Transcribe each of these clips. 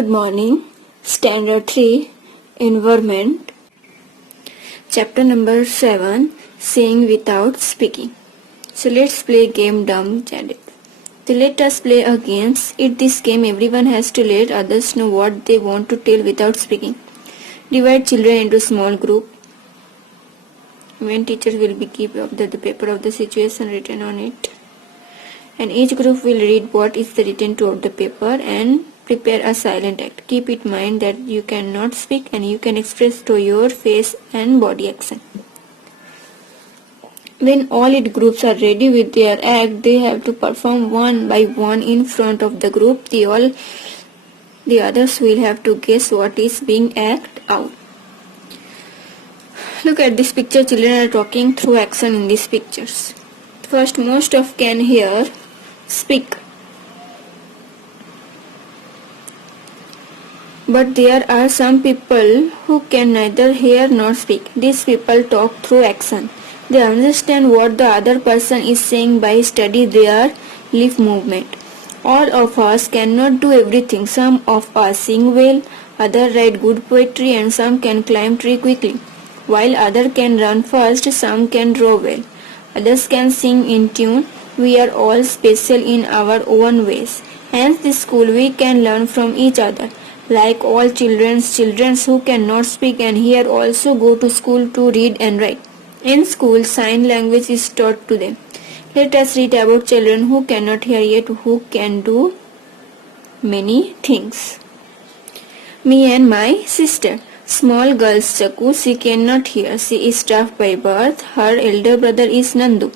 Good morning. Standard 3, Environment. Chapter number 7, Saying Without Speaking. So let's play game Dumb Candid. So let us play a game. In this game, everyone has to let others know what they want to tell without speaking. Divide children into small groups. When teachers will be keep the paper of the situation written on it. And each group will read what is written toward the paper and prepare a silent act. Keep in mind that you cannot speak and you can express through your face and body action. When all eight groups are ready with their act, they have to perform one by one in front of the group. The others will have to guess what is being acted out. Look at this picture. Children are talking through action in these pictures. First, most of can hear speak. But there are some people who can neither hear nor speak. These people talk through action. They understand what the other person is saying by studying their lip movement. All of us cannot do everything. Some of us sing well, others write good poetry, and some can climb tree quickly. While others can run fast, some can draw well. Others can sing in tune. We are all special in our own ways. Hence, this school we can learn from each other. Like all children who cannot speak and hear also go to school to read and write. In school, sign language is taught to them. Let us read about children who cannot hear yet who can do many things. Me and my sister. Small girl Chaku, she cannot hear. She is deaf by birth. Her elder brother is Nandu.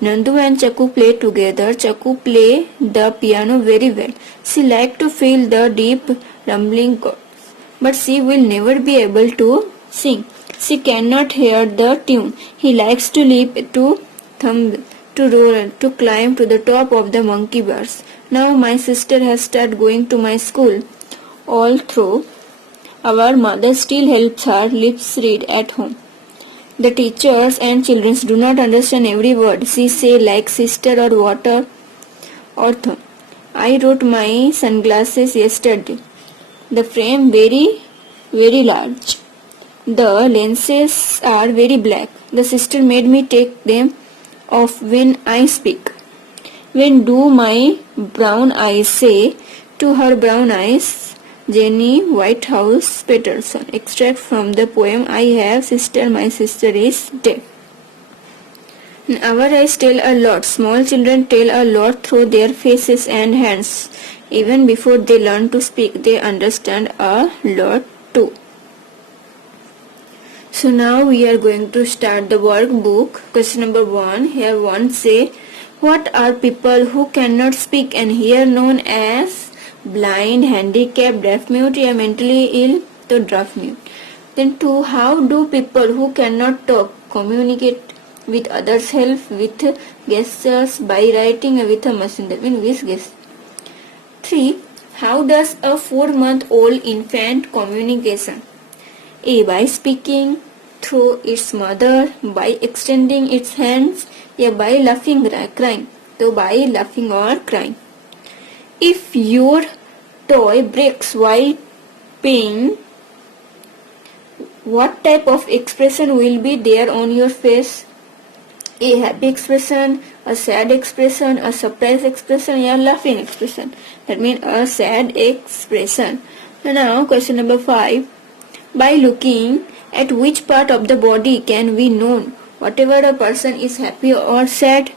Nandu and Chaku play together. Chaku play the piano very well. She likes to feel the deep rumbling chords, but she will never be able to sing. She cannot hear the tune. He likes to leap, to thump, to roll, to climb to the top of the monkey bars. Now my sister has started going to my school. Although our mother still helps her lips read at home. The teachers and children do not understand every word she say, like sister or water or thumb. I wrote my sunglasses yesterday. The frame very large. The lenses are very black. The sister made me take them off when I speak. When do my brown eyes say to her brown eyes? Jenny Whitehouse Peterson. Extract from the poem I Have Sister, My Sister is Deaf. Our eyes tell a lot. Small children tell a lot through their faces and hands. Even before they learn to speak, they understand a lot too. So now we are going to start the workbook. Question number 1. Here one say, what are people who cannot speak and hear known as blind, handicapped, deaf mute, or mentally ill? So deaf mute. Then 2. How do people who cannot talk communicate with others? Help with gestures, by writing, with a machine. That means with gestures. 3. How does a 4-month-old infant communication? A. By speaking through its mother, by extending its hands, A. By laughing, crying. So by laughing or crying. If your toy breaks while playing, what type of expression will be there on your face? A. Happy expression, a sad expression, a surprise expression, or a laughing expression. That means a sad expression. Now question number 5. By looking at which part of the body can we know whatever a person is happy or sad?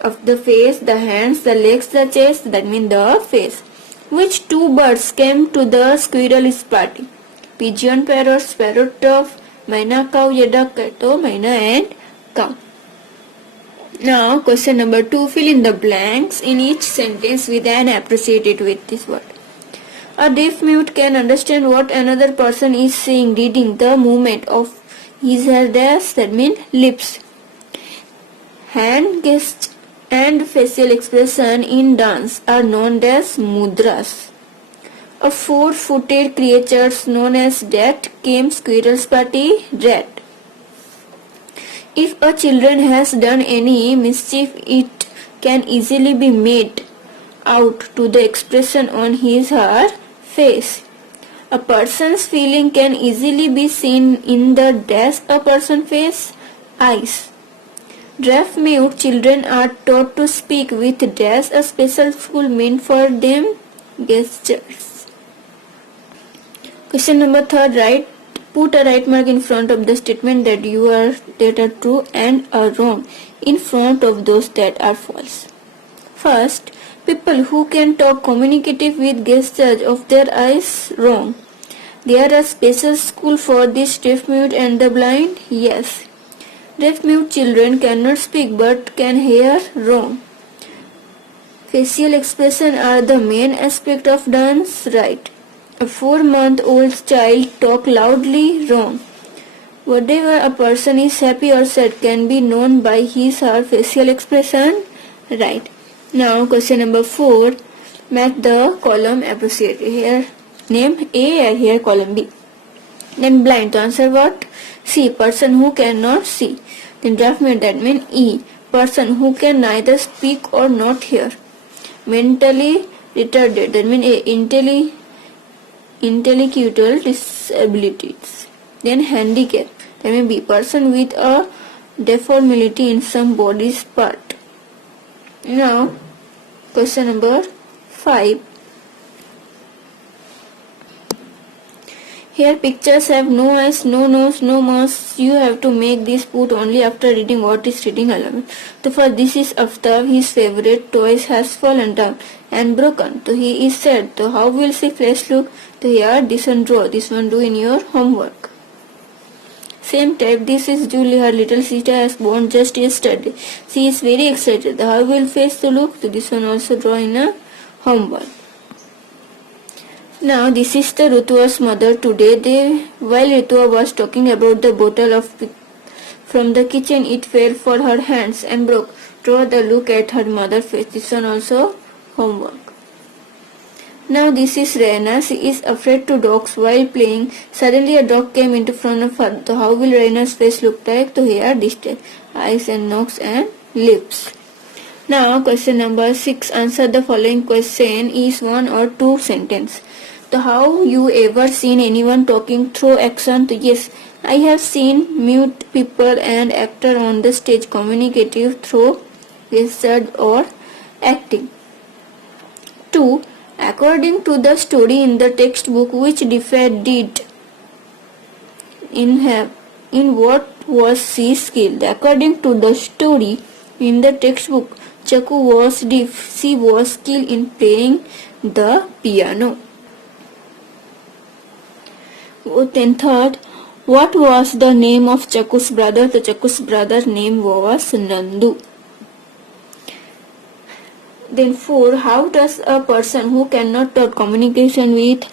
Of the face, the hands, the legs, the chest. That means the face. Which 2 birds came to the squirrel's party? Pigeon, parrot, sparrow, dove, myna, cow, duck, so myna and cow. Now question number 2. Fill in the blanks in each sentence with an associated with this word. A deaf mute can understand what another person is saying, reading the movement of his or theirs, that means lips. Hand gestures and facial expression in dance are known as mudras. A 4-footed creature known as rat came squirrel's party, rat. If a children has done any mischief, it can easily be made out to the expression on his or her Face. A person's feeling can easily be seen in the dash a person face. Eyes. Deaf mute children are taught to speak with dash a special school meant for them. Gestures. Question number 3. Right. Put a right mark in front of the statement that are true and are wrong in front of those that are false. First, people who can talk communicative with gestures of their eyes. Wrong. There are special school for this deaf mute and the blind. Yes. Deaf mute children cannot speak but can hear. Wrong. Facial expression are the main aspect of dance. Right. A 4-month-old child talk loudly. Wrong. Whatever a person is happy or sad can be known by his or her facial expression. Right. Now question number 4. Match the column appropriately. Here name A and here column B. Then blind, to answer what? C. Person who cannot see. Then deaf mute, that means E. Person who can neither speak or not hear. Mentally retarded, that means A. Intellectual disabilities. Then handicap, that means B. Person with a deformity in some body's part. Now question number 5. Here pictures have no eyes, no nose, no mouth. You have to make this put only after reading what is reading aloud. So for this is Aftab, his favorite toys has fallen down and broken. So he is sad. So how will she face look? So here this one draw, this one do in your homework. Same type, this is Julie, her little sister has born just yesterday. She is very excited. How will face to look? So this one also draw in a homework. Now this is the Rutua's mother today. While Rutua was talking about the bottle of from the kitchen, it fell for her hands and broke. Draw the look at her mother's face. This one also homework. Now this is Reina. She is afraid to dogs while playing. Suddenly a dog came into front of her. So how will Reina's face look like? So here distant eyes and nose and lips. Now question number 6. Answer the following question is 1 or 2 sentence. So how you ever seen anyone talking through action? So yes, I have seen mute people and actor on the stage communicative through gesture or acting. 2. According to the story in the textbook, which Defat did in what was she skilled? According to the story in the textbook, Chaku was deaf. She was skilled in playing the piano. Then third, what was the name of Chaku's brother? The Chaku's brother's name was Nandu. Then 4, how does a person who cannot talk communication with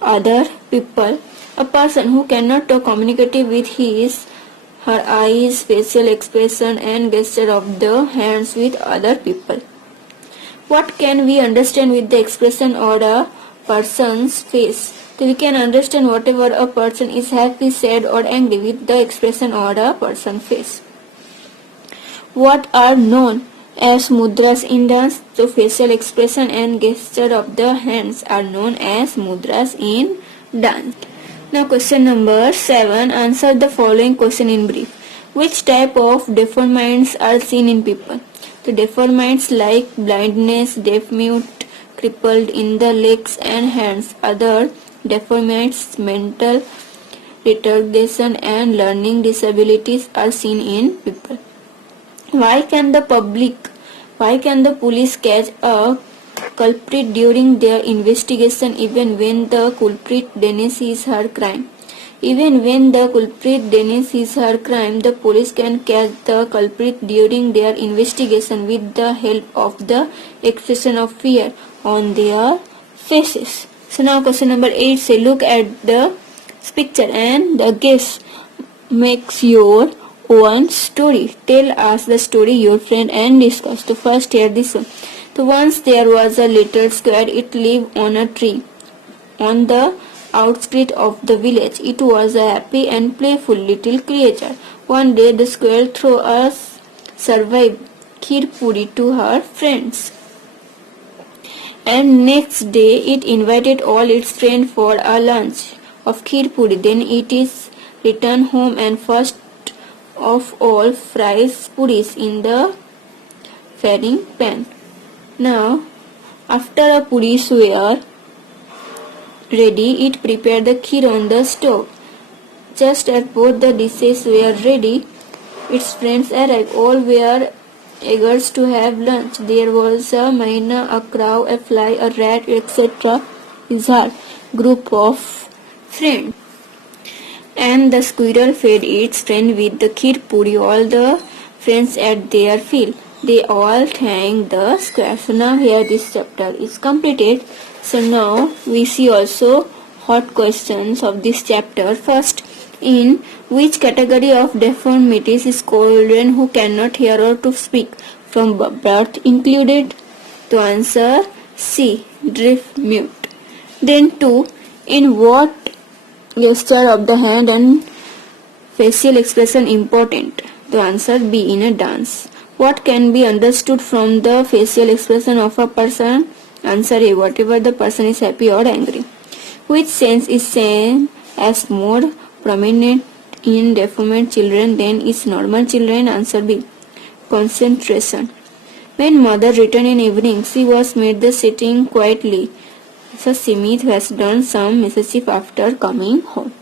other people? A person who cannot talk communicative with his, her eyes, facial expression and gesture of the hands with other people. What can we understand with the expression or a person's face? So we can understand whatever a person is happy, sad or angry with the expression or a person's face. What are known as mudras in dance? So facial expression and gesture of the hands are known as mudras in dance. Now question number 7. Answer the following question in brief. Which type of deformants are seen in people? The deformants like blindness, deaf mute, crippled in the legs and hands. Other deformants, mental retardation and learning disabilities are seen in people. Why can the police catch a culprit during their investigation even when the culprit denies her crime? Even when the culprit denies her crime, the police can catch the culprit during their investigation with the help of the expression of fear on their faces. So now question number 8 say look at the picture and guess makes your own story. Tell us the story your friend and discuss. So first here this one. So once there was a little squirrel. It lived on a tree on the outskirts of the village. It was a happy and playful little creature. One day the squirrel threw a survived kheer puri to her friends. And next day it invited all its friends for a lunch of kheer puri. Then it is returned home and first of all fries puris in the frying pan. Now, after a puris were ready, it prepared the kheer on the stove. Just as both the dishes were ready, its friends arrived. All were eager to have lunch. There was a myna, a crow, a fly, a rat, etc. Bizarre group of friends. And the squirrel fed its friend with the kheer puri. All the friends at their fill. They all thanked the square. So now here this chapter is completed. So now we see also hot questions of this chapter. First, in which category of deformities is children who cannot hear or to speak from birth included? To answer C, deaf mute. Then 2, in what gesture of the hand and facial expression important? To answer B, in a dance. What can be understood from the facial expression of a person? Answer A, whatever the person is happy or angry. Which sense is seen as more prominent in deformed children than is normal children? Answer B, concentration. When mother returned in evening, she was made the sitting quietly. So Simit has done some mischief after coming home.